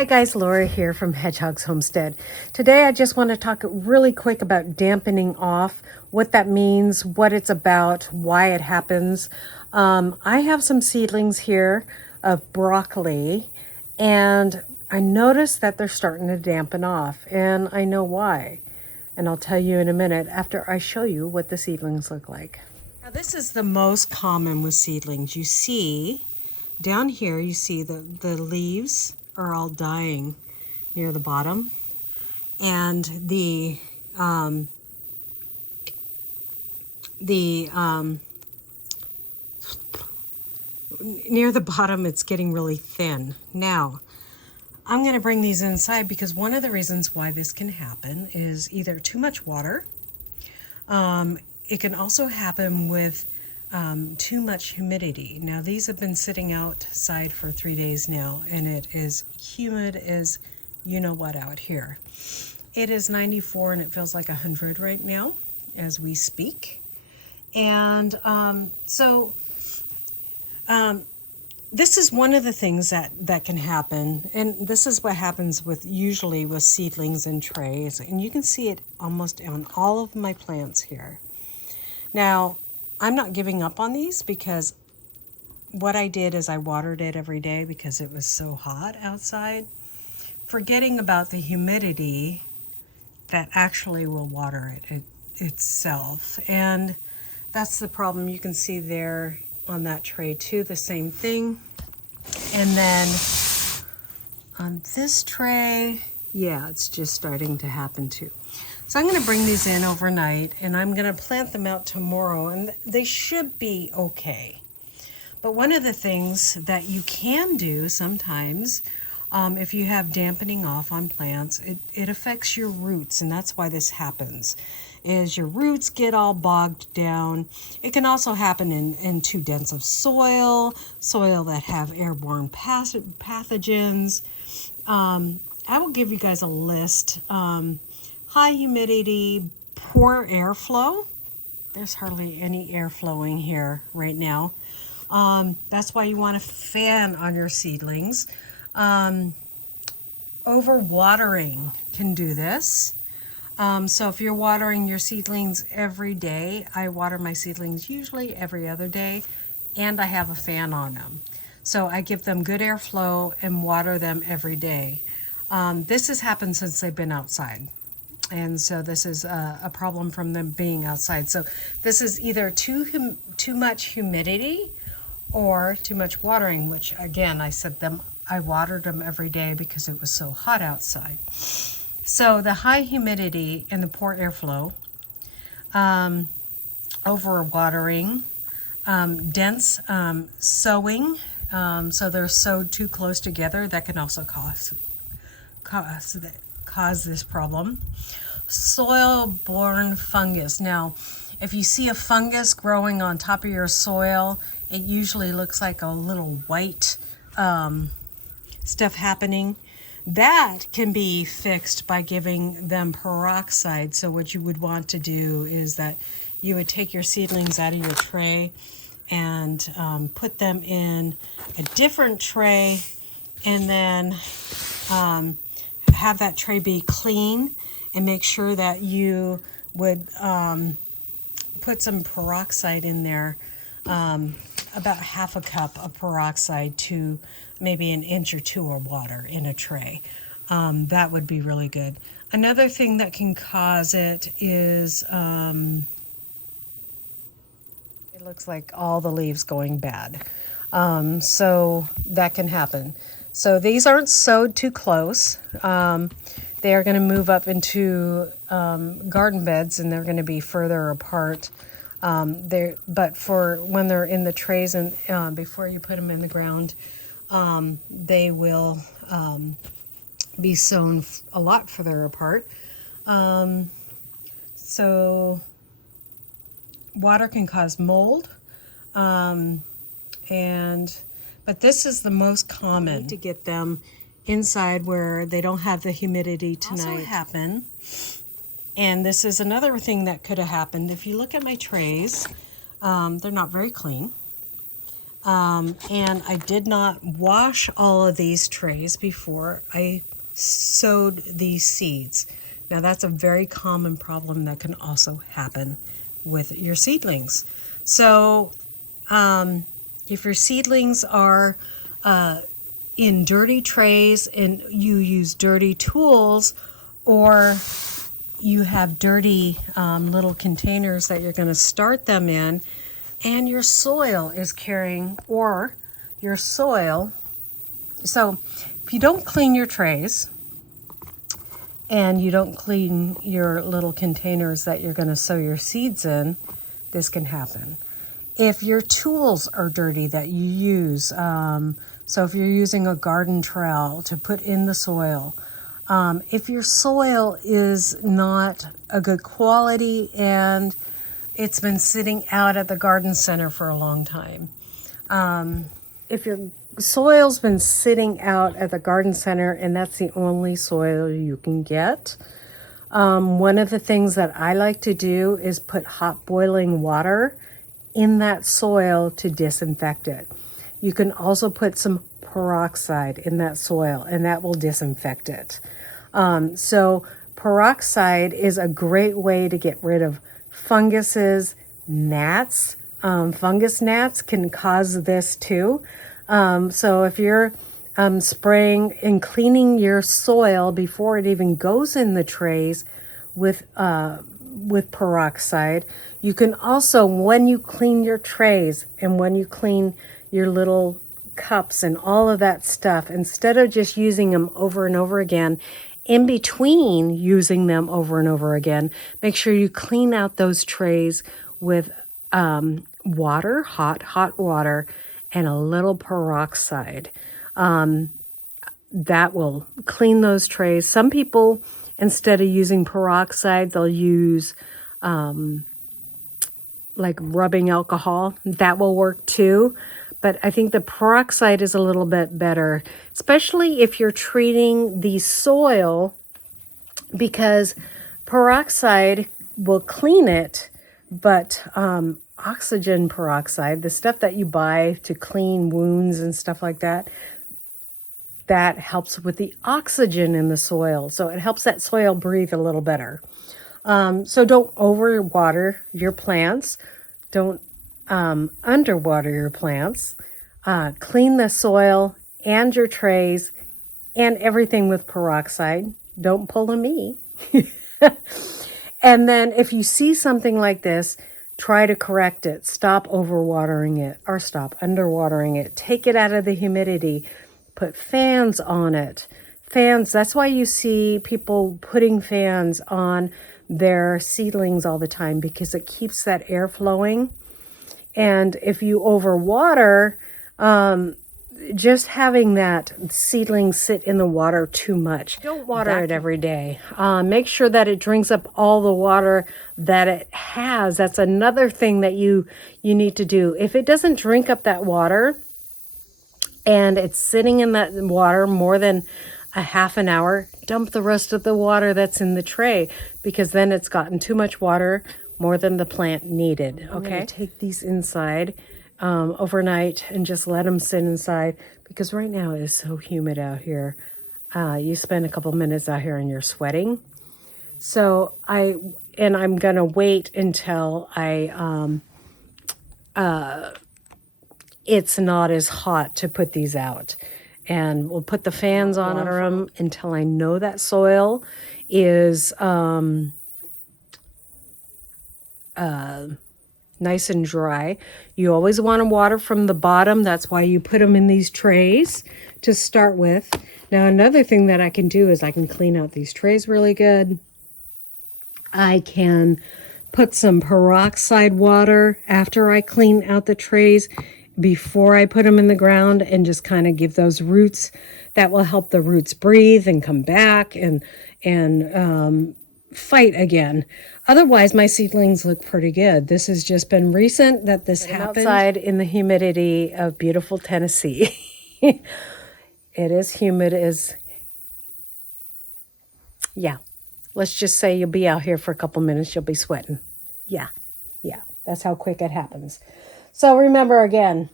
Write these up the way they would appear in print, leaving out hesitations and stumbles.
Hi guys, Laura here from Hedgehog's Homestead. Today I just want to talk really quick about dampening off, what that means, what it's about, why it happens. I have some seedlings here of broccoli and I noticed that they're starting to dampen off and I know why. And I'll tell you in a minute after I show you what the seedlings look like. Now this is the most common with seedlings. You see down here, you see the leaves are all dying near the bottom, and near the bottom it's getting really thin. Now I'm going to bring these inside because one of the reasons why this can happen is either too much water. It can also happen with too much humidity. Now these have been sitting outside for 3 days now and it is humid as you know what out here. It is 94 and it feels like 100 right now as we speak. And this is one of the things that can happen, and this is what happens usually with seedlings and trays, and you can see it almost on all of my plants here. Now I'm not giving up on these because what I did is I watered it every day because it was so hot outside, forgetting about the humidity that actually will water it itself. And that's the problem. You can see there on that tray too, the same thing. And then on this tray, yeah, it's just starting to happen too. So I'm going to bring these in overnight and I'm going to plant them out tomorrow and they should be okay. But one of the things that you can do sometimes, if you have dampening off on plants, it affects your roots, and that's why this happens, is your roots get all bogged down. It can also happen in too dense of soil that have airborne pathogens. I will give you guys a list. High humidity, poor airflow. There's hardly any air flowing here right now. That's why you want a fan on your seedlings. Overwatering can do this. So if you're watering your seedlings every day, I water my seedlings usually every other day, and I have a fan on them. So I give them good airflow and water them every day. This has happened since they've been outside. And so this is a problem from them being outside. So this is either too much humidity or too much watering, which again, I watered them every day because it was so hot outside. So the high humidity and the poor airflow, overwatering, dense sowing, so they're sowed too close together, that can also cause this problem. Soil-borne fungus. Now, if you see a fungus growing on top of your soil, it usually looks like a little white stuff happening. That can be fixed by giving them peroxide. So what you would want to do is that you would take your seedlings out of your tray and put them in a different tray, and then have that tray be clean, and make sure that you would put some peroxide in there, about half a cup of peroxide to maybe an inch or two of water in a tray. That would be really good. Another thing that can cause it is, it looks like all the leaves going bad. So that can happen. So these aren't sowed too close. They are going to move up into garden beds, and they're going to be further apart. But for when they're in the trays and before you put them in the ground, they will be sown a lot further apart. So water can cause mold, but this is the most common. To get them inside where they don't have the humidity tonight. Also happen, and this is another thing that could have happened. If you look at my trays, they're not very clean. And I did not wash all of these trays before I sowed these seeds. Now that's a very common problem that can also happen with your seedlings. So if your seedlings are in dirty trays and you use dirty tools, or you have dirty little containers that you're going to start them in, and your soil is carrying, or your soil, so if you don't clean your trays and you don't clean your little containers that you're going to sow your seeds in, this can happen. If your tools are dirty that you use, so if you're using a garden trowel to put in the soil, if your soil is not a good quality and it's been sitting out at the garden center for a long time, if your soil's been sitting out at the garden center and that's the only soil you can get, one of the things that I like to do is put hot boiling water in that soil to disinfect it. You can also put some peroxide in that soil and that will disinfect it. So peroxide is a great way to get rid of funguses, gnats. Fungus gnats can cause this too. So if you're spraying and cleaning your soil before it even goes in the trays with peroxide, you can also, when you clean your trays and when you clean your little cups and all of that stuff, instead of just using them over and over again, in between using them over and over again, make sure you clean out those trays with water, hot water, and a little peroxide. That will clean those trays. Some people, instead of using peroxide, they'll use like rubbing alcohol. That will work too. But I think the peroxide is a little bit better, especially if you're treating the soil, because peroxide will clean it, but oxygen peroxide, the stuff that you buy to clean wounds and stuff like that, that helps with the oxygen in the soil. So it helps that soil breathe a little better. So don't overwater your plants. Don't underwater your plants. Clean the soil and your trays and everything with peroxide. Don't pull a me. And then if you see something like this, try to correct it. Stop overwatering it or stop underwatering it. Take it out of the humidity. Put fans on it. Fans, that's why you see people putting fans on their seedlings all the time, because it keeps that air flowing. And if you overwater, just having that seedling sit in the water too much. Don't water it every day. Make sure that it drinks up all the water that it has. That's another thing that you need to do. If it doesn't drink up that water and it's sitting in that water more than a half an hour, dump the rest of the water that's in the tray, because then it's gotten too much water, more than the plant needed. Okay, take these inside overnight and just let them sit inside, because right now it is so humid out here. You spend a couple minutes out here and you're sweating. So I'm gonna wait until it's not as hot to put these out. And we'll put the fans on them until I know that soil is nice and dry. You always want to water from the bottom. That's why you put them in these trays to start with. Now, another thing that I can do is I can clean out these trays really good. I can put some peroxide water after I clean out the trays, before I put them in the ground, and just kind of give those roots, that will help the roots breathe and come back and fight again. Otherwise, my seedlings look pretty good. This has just been recent that this happened. Outside in the humidity of beautiful Tennessee. It is humid yeah. Let's just say you'll be out here for a couple minutes, you'll be sweating. Yeah. That's how quick it happens. So remember again,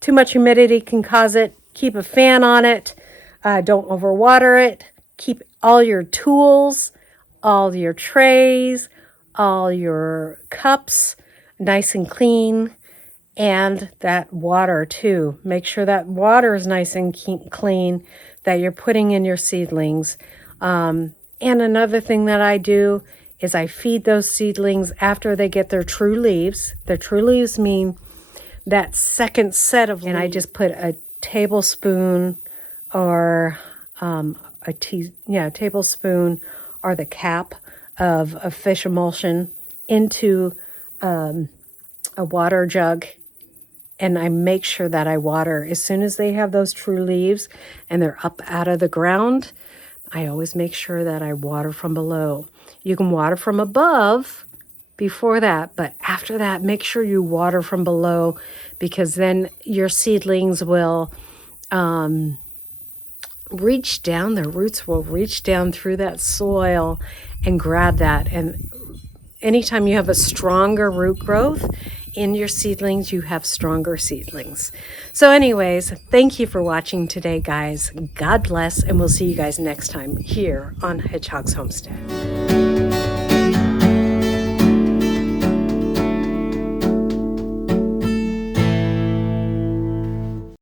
Too much humidity can cause it. Keep a fan on it. Don't overwater it. Keep all your tools, all your trays, all your cups nice and clean. And that water too. Make sure that water is nice and clean that you're putting in your seedlings. And another thing that I do is I feed those seedlings after they get their true leaves. Their true leaves mean that second set of leaves. And I just put a tablespoon or tablespoon or the cap of a fish emulsion into a water jug. And I make sure that I water as soon as they have those true leaves and they're up out of the ground. I always make sure that I water from below. You can water from above before that, but after that, make sure you water from below, because then your seedlings will reach down, their roots will reach down through that soil and grab that. And anytime you have a stronger root growth in your seedlings, you have stronger seedlings. So anyways, thank you for watching today, guys. God bless, and we'll see you guys next time here on Hedgehog's Homestead.